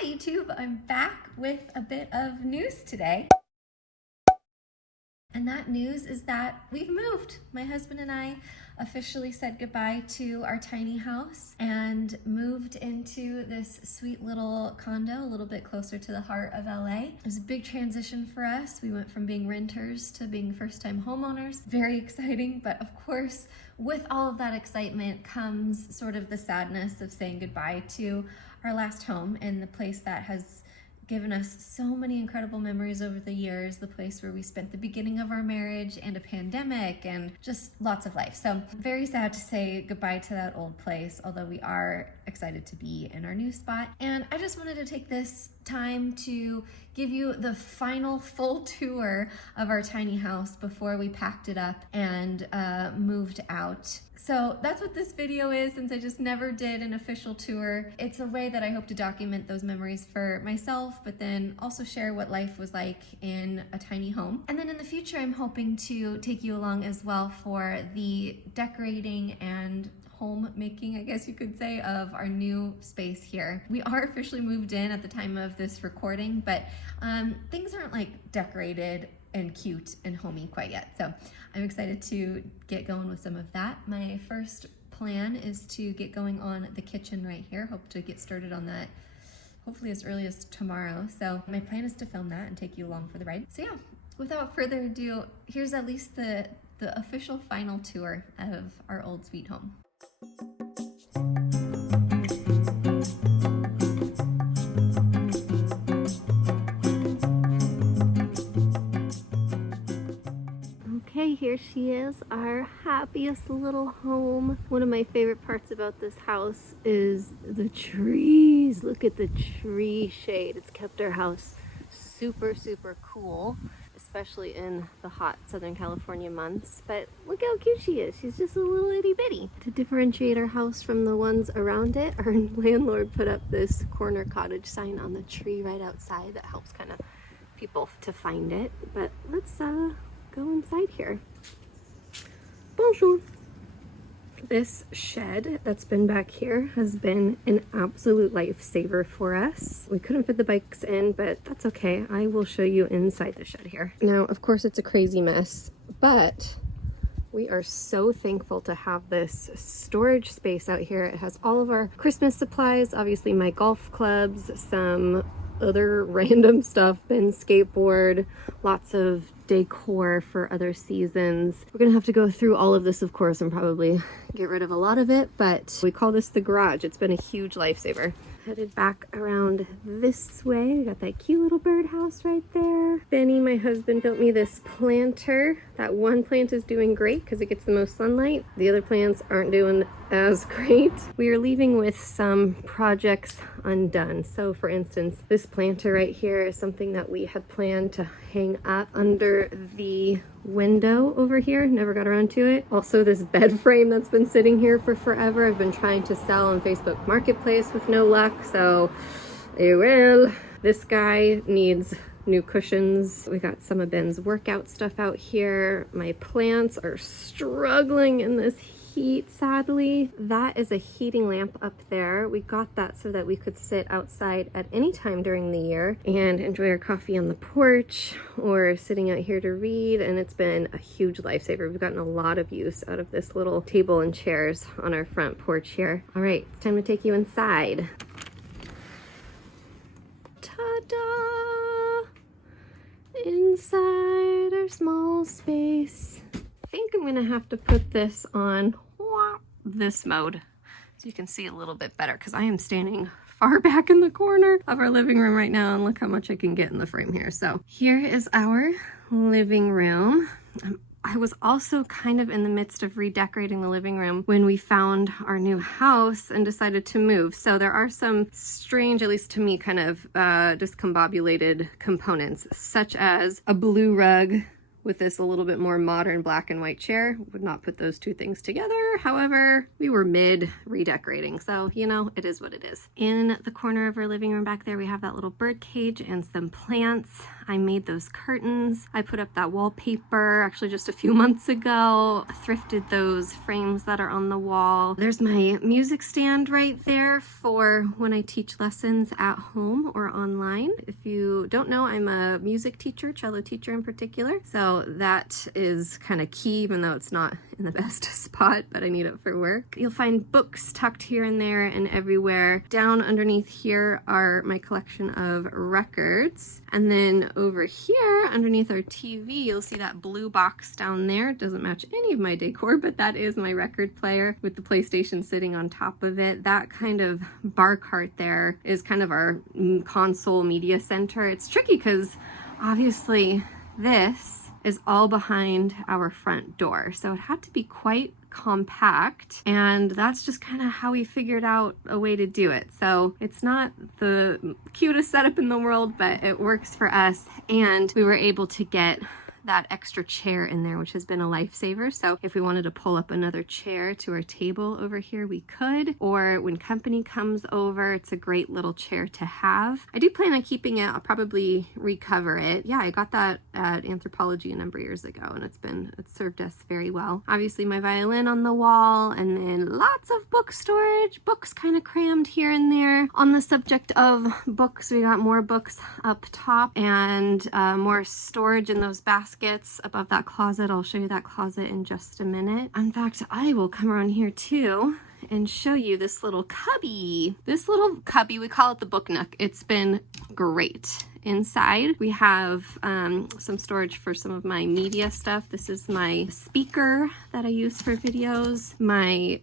Hi YouTube, I'm back with a bit of news today. And that news is that we've moved. My husband and I officially said goodbye to our tiny house and moved into this sweet little condo a little bit closer to the heart of LA. It was a big transition for us. We went from being renters to being first-time homeowners. Very exciting, but of course, with all of that excitement comes sort of the sadness of saying goodbye to our last home and the place that has given us so many incredible memories over the years, the place where we spent the beginning of our marriage and a pandemic and just lots of life. So very sad to say goodbye to that old place, although we are excited to be in our new spot. And I just wanted to take this time to give you the final full tour of our tiny house before we packed it up and moved out. So that's what this video is, since I just never did an official tour. It's a way that I hope to document those memories for myself, but then also share what life was like in a tiny home. And then in the future, I'm hoping to take you along as well for the decorating and homemaking, I guess you could say, of our new space here. We are officially moved in at the time of this recording, but things aren't like decorated and cute and homey quite yet. So I'm excited to get going with some of that. My first plan is to get going on the kitchen right here. Hope to get started on that hopefully as early as tomorrow. So my plan is to film that and take you along for the ride. So yeah, without further ado, here's at least the official final tour of our old sweet home. Okay, here she is, our happiest little home. One of my favorite parts about this house is the trees. Look at the tree shade. It's kept our house super, super cool, especially in the hot Southern California months. But look how cute she is. She's just a little itty bitty. To differentiate our house from the ones around it, our landlord put up this corner cottage sign on the tree right outside that helps kind of people to find it. But let's go inside here. Bonjour. This shed that's been back here has been an absolute lifesaver for us. We couldn't fit the bikes in, but that's okay. I will show you inside the shed here. Now, of course, it's a crazy mess, but we are so thankful to have this storage space out here. It has all of our Christmas supplies, obviously my golf clubs, some other random stuff, Ben skateboard, lots of decor for other seasons. We're gonna have to go through all of this, of course, and probably get rid of a lot of it, but we call this the garage. It's been a huge lifesaver. Headed back around this way. We got that cute little birdhouse right there. Benny, my husband, built me this planter. That one plant is doing great because it gets the most sunlight. The other plants aren't doing as great. We are leaving with some projects undone. So for instance, this planter right here is something that we had planned to hang up under the window over here. Never got around to it. Also, this bed frame that's been sitting here for forever. I've been trying to sell on Facebook Marketplace with no luck, so well, this guy needs new cushions. We got some of Ben's workout stuff out here. My plants are struggling in this heat, sadly. That is a heating lamp up there. We got that so that we could sit outside at any time during the year and enjoy our coffee on the porch or sitting out here to read, and it's been a huge lifesaver. We've gotten a lot of use out of this little table and chairs on our front porch here. All right, it's time to take you inside. Ta-da! Inside our small space. I think I'm gonna have to put this on this mode so you can see a little bit better, because I am standing far back in the corner of our living room right now, and look how much I can get in the frame here. So here is our living room. I was also kind of in the midst of redecorating the living room when we found our new house and decided to move. So there are some strange, at least to me, kind of discombobulated components, such as a blue rug with this a little bit more modern black and white chair. Would not put those two things together. However, we were mid redecorating, so you know, it is what it is. In the corner of our living room back there, we have that little bird cage and some plants. I made those curtains. I put up that wallpaper actually just a few months ago. Thrifted those frames that are on the wall. There's my music stand right there for when I teach lessons at home or online. If you don't know, I'm a music teacher, cello teacher in particular. So that is kind of key, even though it's not in the best spot, but I need it for work. You'll find books tucked here and there and everywhere. Down underneath here are my collection of records. And then over here, underneath our TV, you'll see that blue box down there. It doesn't match any of my decor, but that is my record player with the PlayStation sitting on top of it. That kind of bar cart there is kind of our console media center. It's tricky because obviously this is all behind our front door, so it had to be quite compact, and that's just kind of how we figured out a way to do it. So it's not the cutest setup in the world, but it works for us, and we were able to get that extra chair in there, which has been a lifesaver. So if we wanted to pull up another chair to our table over here, we could, or when company comes over, it's a great little chair to have. I do plan on keeping it. I'll probably recover it. Yeah, I got that at Anthropology a number of years ago, and it's served us very well. Obviously my violin on the wall, and then lots of book storage, books kind of crammed here and there. On the subject of books, we got more books up top and more storage in those baskets above that closet. I'll show you that closet in just a minute. In fact, I will come around here too and show you this little cubby. This little cubby, we call it the book nook. It's been great. Inside we have some storage for some of my media stuff. This is my speaker that I use for videos. My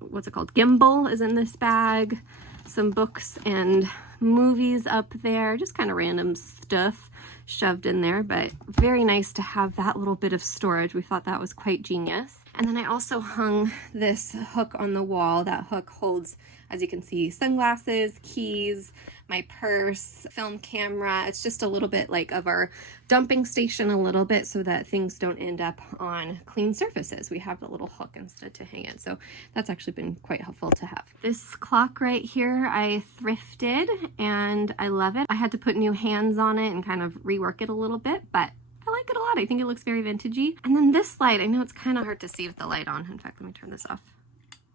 what's it called, gimbal is in this bag. Some books and movies up there, just kind of random stuff shoved in there, but very nice to have that little bit of storage. We thought that was quite genius. And then I also hung this hook on the wall. That hook holds, as you can see, sunglasses, keys, my purse, film camera. It's just a little bit like of our dumping station a little bit so that things don't end up on clean surfaces. We have the little hook instead to hang it. So that's actually been quite helpful to have. This clock right here, I thrifted and I love it. I had to put new hands on it and kind of rework it a little bit, but I like it a lot. I think it looks very vintagey. And then this light, I know it's kind of hard to see with the light on. In fact, let me turn this off.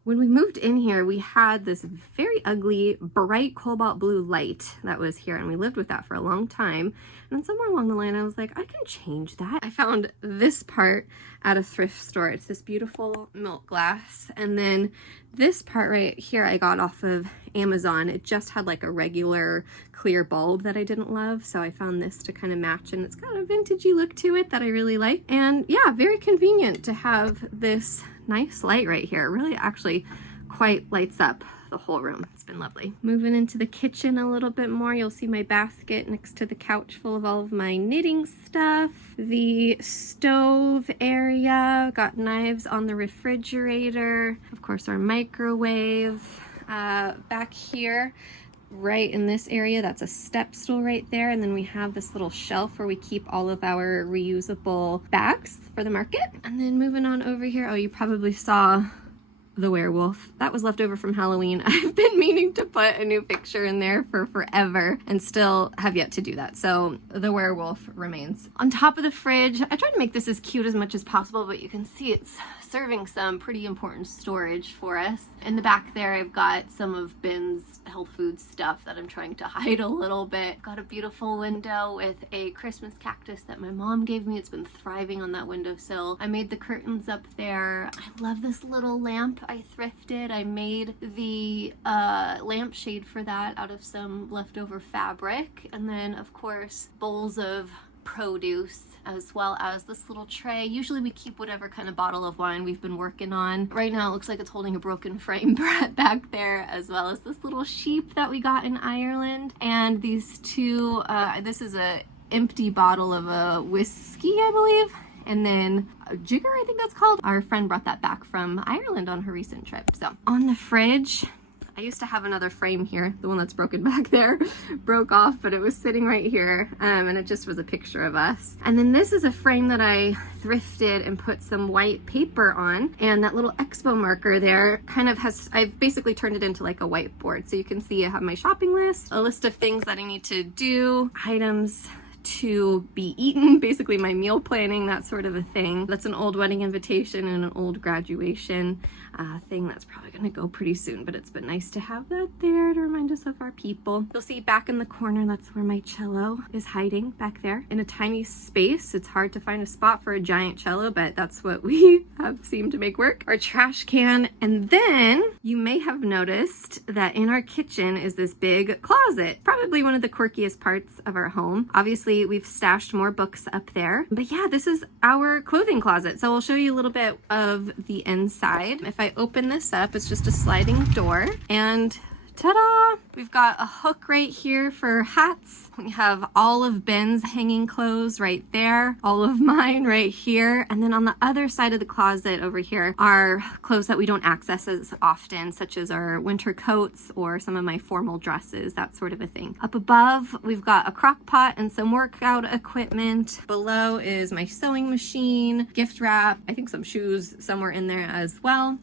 When we moved in here, we had this very ugly, bright cobalt blue light that was here, and we lived with that for a long time. And then somewhere along the line, I was like, I can change that. I found this part at a thrift store. It's this beautiful milk glass. And then this part right here, I got off of Amazon. It just had like a regular clear bulb that I didn't love. So I found this to kind of match, and it's got a vintagey look to it that I really like. And yeah, very convenient to have this nice light right here. It really actually quite lights up the whole room. It's been lovely. Moving into the kitchen a little bit more, you'll see my basket next to the couch full of all of my knitting stuff. The stove area, got knives on the refrigerator. Of course, our microwave. Back here, right in this area, that's a step stool right there, and then we have this little shelf where we keep all of our reusable bags for the market. And then moving on over here, oh, you probably saw the werewolf. That was left over from Halloween. I've been meaning to put a new picture in there for forever and still have yet to do that. So the werewolf remains. On top of the fridge, I tried to make this as cute as much as possible, but you can see it's serving some pretty important storage for us. In the back there, I've got some of Ben's health food stuff that I'm trying to hide a little bit. Got a beautiful window with a Christmas cactus that my mom gave me. It's been thriving on that windowsill. I made the curtains up there. I love this little lamp I thrifted. I made the lampshade for that out of some leftover fabric. And then, of course, bowls of produce, as well as this little tray. Usually we keep whatever kind of bottle of wine we've been working on. Right now it looks like it's holding a broken frame back there, as well as this little sheep that we got in Ireland. And these two, this is a empty bottle of a whiskey, I believe. And then a jigger, I think that's called. Our friend brought that back from Ireland on her recent trip. So on the fridge, I used to have another frame here, the one that's broken back there, broke off, but it was sitting right here, and it just was a picture of us. And then this is a frame that I thrifted and put some white paper on, and that little expo marker there kind of has, I've basically turned it into like a whiteboard. So you can see I have my shopping list, a list of things that I need to do, items to be eaten, basically my meal planning, that sort of a thing. That's an old wedding invitation and an old graduation thing that's probably gonna go pretty soon, but it's been nice to have that there to remind us of our people. You'll see back in the corner, that's where my cello is hiding, back there in a tiny space. It's hard to find a spot for a giant cello, but that's what we have seemed to make work. Our trash can, and then you may have noticed that in our kitchen is this big closet, probably one of the quirkiest parts of our home. Obviously, we've stashed more books up there, but yeah, this is our clothing closet. So I'll show you a little bit of the inside. If I open this up, it's just a sliding door, and ta-da! We've got a hook right here for hats. We have all of Ben's hanging clothes right there, all of mine right here. And then on the other side of the closet over here are clothes that we don't access as often, such as our winter coats or some of my formal dresses, that sort of a thing. Up above, we've got a crock pot and some workout equipment. Below is my sewing machine, gift wrap, I think some shoes somewhere in there as well.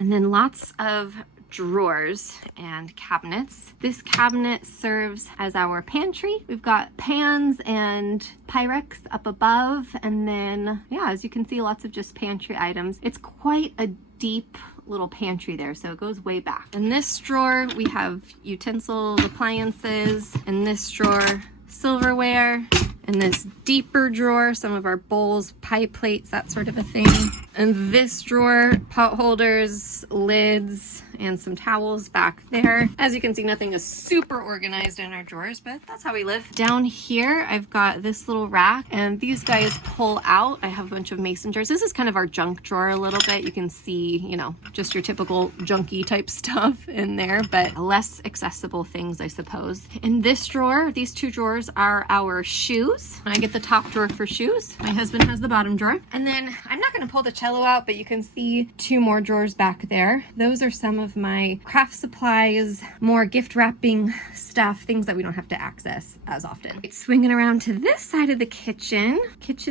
And then lots of drawers and cabinets. This cabinet serves as our pantry. We've got pans and Pyrex up above, and then yeah, as you can see, lots of just pantry items. It's quite a deep little pantry there, so it goes way back. In this drawer we have utensils, appliances. In this drawer, silverware. In this deeper drawer, some of our bowls, pie plates, that sort of a thing. In this drawer, pot holders, lids, and some towels back there. As you can see, nothing is super organized in our drawers, but that's how we live. Down here, I've got this little rack, and these guys pull out. I have a bunch of mason jars. This is kind of our junk drawer a little bit. You can see, you know, just your typical junky type stuff in there, but less accessible things, I suppose. In this drawer, these two drawers are our shoes. I get the top drawer for shoes. My husband has the bottom drawer. And then I'm not going to pull the cello out, but you can see two more drawers back there. Those are some of my craft supplies, more gift wrapping stuff, things that we don't have to access as often. Swinging around to this side of the kitchen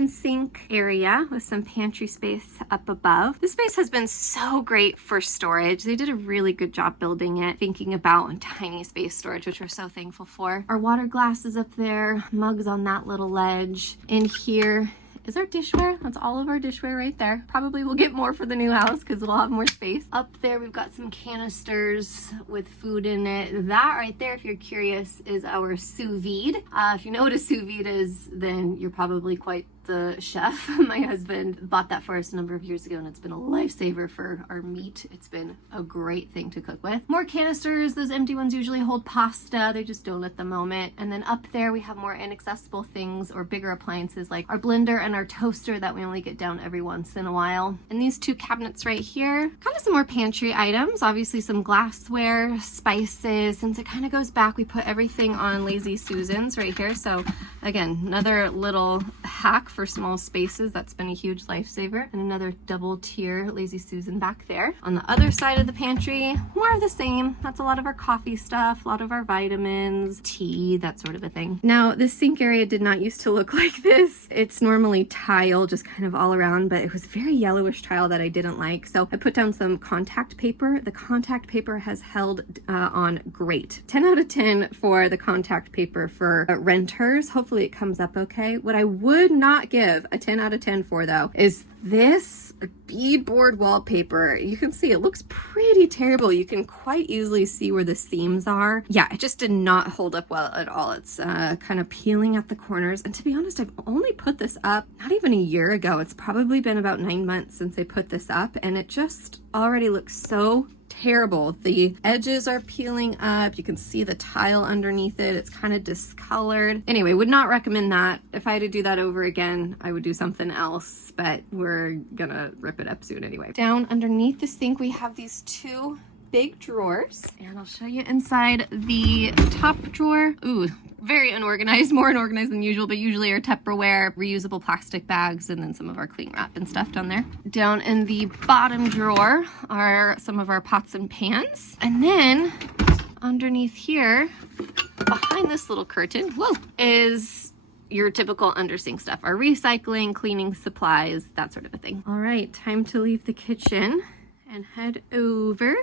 sink area with some pantry space up above. This space has been so great for storage. They did a really good job building it, thinking about tiny space storage, which we're so thankful for. Our water glasses up there, mugs on that little ledge. In here is our dishware. That's all of our dishware right there. Probably we'll get more for the new house because it'll have more space. Up there we've got some canisters with food in it. That right there, if you're curious, is our sous vide. If you know what a sous vide is, then you're probably quite the chef. My husband bought that for us a number of years ago, and it's been a lifesaver for our meat. It's been a great thing to cook with. More canisters. Those empty ones usually hold pasta. They just don't at the moment. And then up there we have more inaccessible things or bigger appliances like our blender and our toaster that we only get down every once in a while. And these two cabinets right here, kind of some more pantry items. Obviously some glassware, spices. Since it kind of goes back, we put everything on Lazy Susan's right here. So again, another little hack for small spaces. That's been a huge lifesaver. And another double tier Lazy Susan back there. On the other side of the pantry, more of the same. That's a lot of our coffee stuff, a lot of our vitamins, tea, that sort of a thing. Now, this sink area did not used to look like this. It's normally tile, just kind of all around, but it was very yellowish tile that I didn't like. So I put down some contact paper. The contact paper has held on great. 10 out of 10 for the contact paper for renters. Hopefully it comes up okay. What I would not give a 10 out of 10 for though is this beadboard wallpaper. You can see it looks pretty terrible. You can quite easily see where the seams are. Yeah, it just did not hold up well at all. It's kind of peeling at the corners. And to be honest, I've only put this up not even a year ago. It's probably been about 9 months since I put this up, and it just already looks so terrible. The edges are peeling up. You can see the tile underneath it. It's kind of discolored. Anyway, would not recommend that. If I had to do that over again, I would do something else, but we're gonna rip it up soon anyway. Down underneath the sink, we have these two big drawers, and I'll show you inside the top drawer. Ooh, very unorganized, more unorganized than usual, but usually our Tupperware, reusable plastic bags, and then some of our cling wrap and stuff down there. Down in the bottom drawer are some of our pots and pans. And then underneath here, behind this little curtain, whoa, is your typical undersink stuff, our recycling, cleaning supplies, that sort of a thing. All right, time to leave the kitchen and head over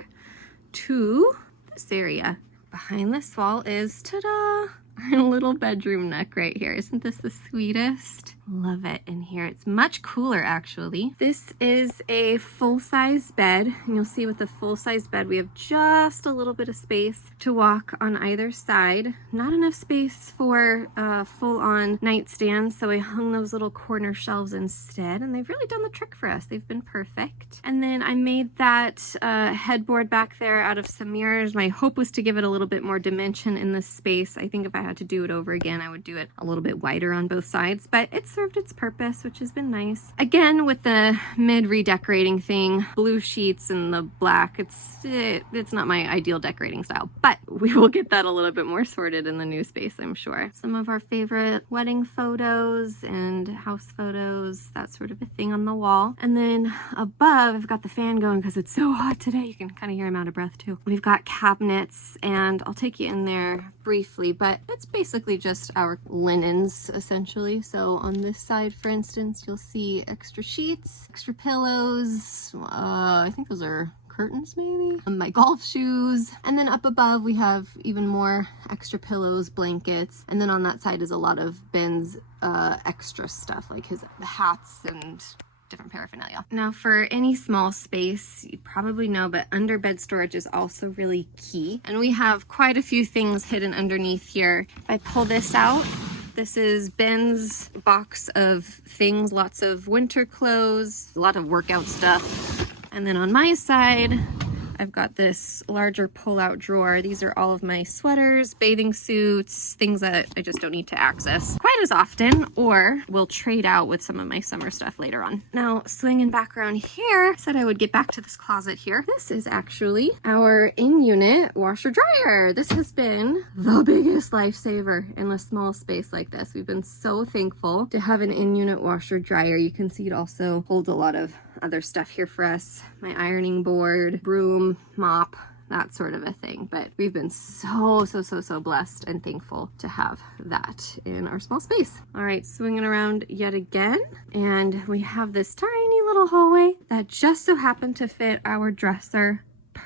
to this area. Behind this wall is, ta-da, our little bedroom nook right here. Isn't this the sweetest? Love it in here. It's much cooler actually. This is a full-size bed, and you'll see with the full-size bed we have just a little bit of space to walk on either side. Not enough space for full-on nightstands, so I hung those little corner shelves instead, and they've really done the trick for us. They've been perfect. And then I made that headboard back there out of some mirrors. My hope was to give it a little bit more dimension in this space. I think if I had to do it over again, I would do it a little bit wider on both sides, but it's served its purpose, which has been nice. Again, with the mid redecorating thing, blue sheets and the black, it's not my ideal decorating style, but we will get that a little bit more sorted in the new space, I'm sure. Some of our favorite wedding photos and house photos, that sort of a thing on the wall. And then above, I've got the fan going because it's so hot today. You can kind of hear I'm out of breath too. We've got cabinets, and I'll take you in there briefly, but it's basically just our linens essentially. So on this side, for instance, you'll see extra sheets, extra pillows. I think those are curtains maybe, my golf shoes, and then up above we have even more extra pillows, blankets, and then on that side is a lot of Ben's extra stuff like his hats and different paraphernalia. Now for any small space, you probably know, but under bed storage is also really key, and we have quite a few things hidden underneath here. If I pull this out, this is Ben's box of things, lots of winter clothes, a lot of workout stuff. And then on my side, I've got this larger pull-out drawer. These are all of my sweaters, bathing suits, things that I just don't need to access quite as often, or will trade out with some of my summer stuff later on. Now, swinging back around here, I said I would get back to this closet here. This is actually our in-unit washer dryer. This has been the biggest lifesaver in a small space like this. We've been so thankful to have an in-unit washer dryer. You can see it also holds a lot of other stuff here for us. My ironing board, broom, mop, that sort of a thing. But we've been so blessed and thankful to have that in our small space. All right, swinging around yet again, and we have this tiny little hallway that just so happened to fit our dresser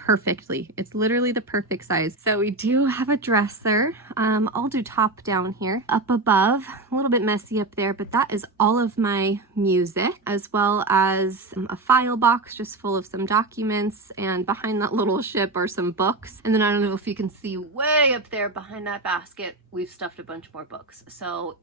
perfectly. It's literally the perfect size. So we do have a dresser. I'll do top down here. Up above, a little bit messy up there, but that is all of my music, as well as a file box just full of some documents, and behind that little ship are some books. And then I don't know if you can see way up there behind that basket, we've stuffed a bunch more books. So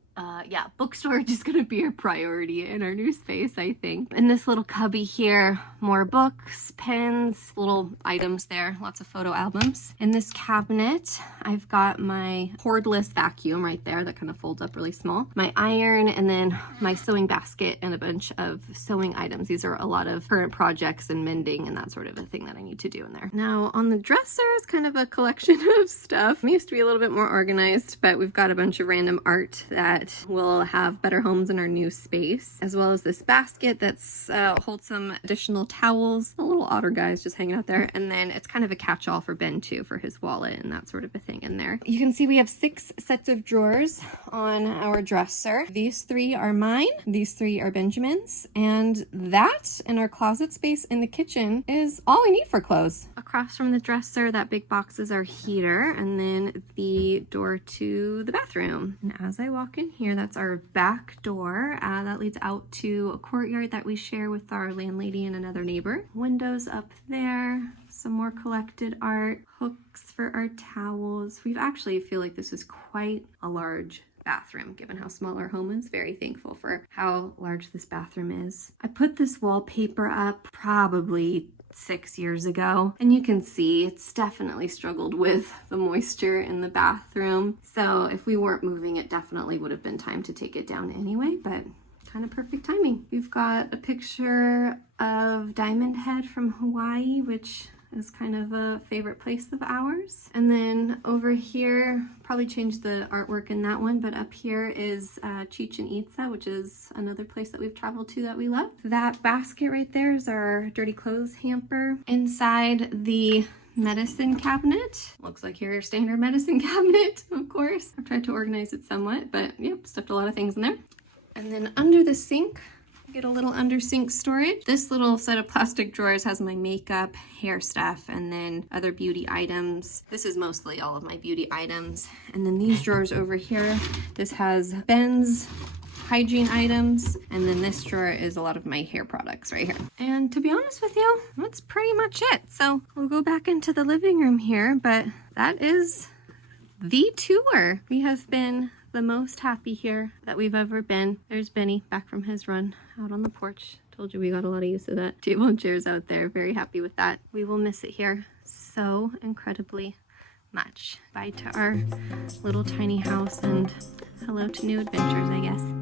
yeah, book storage is going to be a priority in our new space, I think. In this little cubby here, more books, pens, little items there, lots of photo albums. In this cabinet, I've got my cordless vacuum right there that kind of folds up really small, my iron, and then my sewing basket and a bunch of sewing items. These are a lot of current projects and mending and that sort of a thing that I need to do in there. Now on the dresser is kind of a collection of stuff. It used to be a little bit more organized, but we've got a bunch of random art that will have better homes in our new space, as well as this basket that's holds some additional towels. The little otter guy's just hanging out there, and then it's kind of a catch-all for Ben too, for his wallet and that sort of a thing in there. You can see we have 6 sets of drawers on our dresser. These 3 are mine, these 3 are Benjamin's, and that in our closet space in the kitchen is all we need for clothes. Across from the dresser, that big box is our heater, and then the door to the bathroom. And as I walk in here, that's our back door that leads out to a courtyard that we share with our landlady and another neighbor. Windows up there, some more collected art, hooks for our towels. We've actually feel like this is quite a large bathroom given how small our home is. Very thankful for how large this bathroom is. I put this wallpaper up probably 6 years ago, and you can see it's definitely struggled with the moisture in the bathroom. So if we weren't moving, it definitely would have been time to take it down anyway, but kind of perfect timing. We've got a picture of Diamond Head from Hawaii, which is kind of a favorite place of ours. And then over here, probably changed the artwork in that one, but up here is Chichen Itza, which is another place that we've traveled to that we love. That basket right there is our dirty clothes hamper. Inside the medicine cabinet. Looks like your standard medicine cabinet, of course. I've tried to organize it somewhat, but yep, stuffed a lot of things in there. And then under the sink, get a little under sink storage. This little set of plastic drawers has my makeup, hair stuff, and then other beauty items. This is mostly all of my beauty items. And then these drawers over here, this has Ben's hygiene items, and then this drawer is a lot of my hair products right here. And to be honest with you, that's pretty much it. So we'll go back into the living room here, but that is the tour. We have been the most happy here that we've ever been. There's Benny back from his run out on the porch. Told you we got a lot of use of that. Table and chairs out there. Very happy with that. We will miss it here so incredibly much. Bye to our little tiny house and hello to new adventures, I guess.